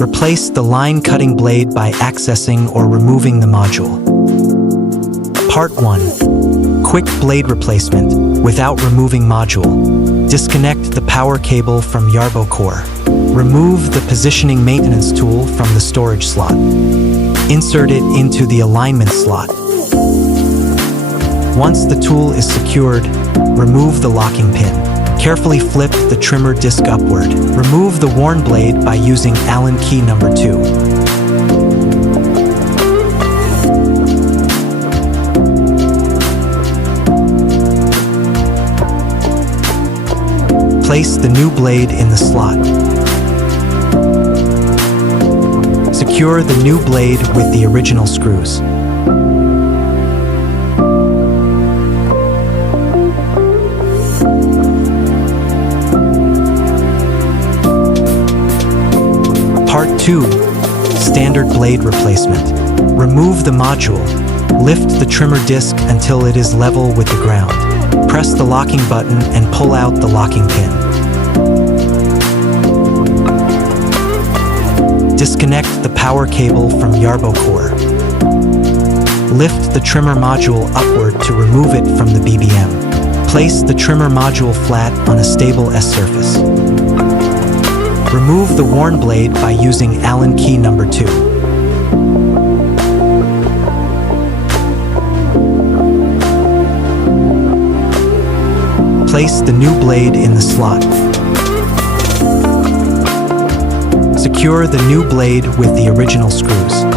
Replace the line-cutting blade by accessing or removing the module. Part 1. Quick blade replacement without removing module. Disconnect the power cable from Yarbo core. Remove the positioning maintenance tool from the storage slot. Insert it into the alignment slot. Once the tool is secured, remove the locking pin. Carefully flip the trimmer disc upward. Remove the worn blade by using Allen key number 2. Place the new blade in the slot. Secure the new blade with the original screws. Part 2. Standard blade replacement. Remove the module. Lift the trimmer disc until it is level with the ground. Press the locking button and pull out the locking pin. Disconnect the power cable from Yarbo core. Lift the trimmer module upward to remove it from the BBM. Place the trimmer module flat on a stable S-surface. Remove the worn blade by using Allen key number 2. Place the new blade in the slot. Secure the new blade with the original screws.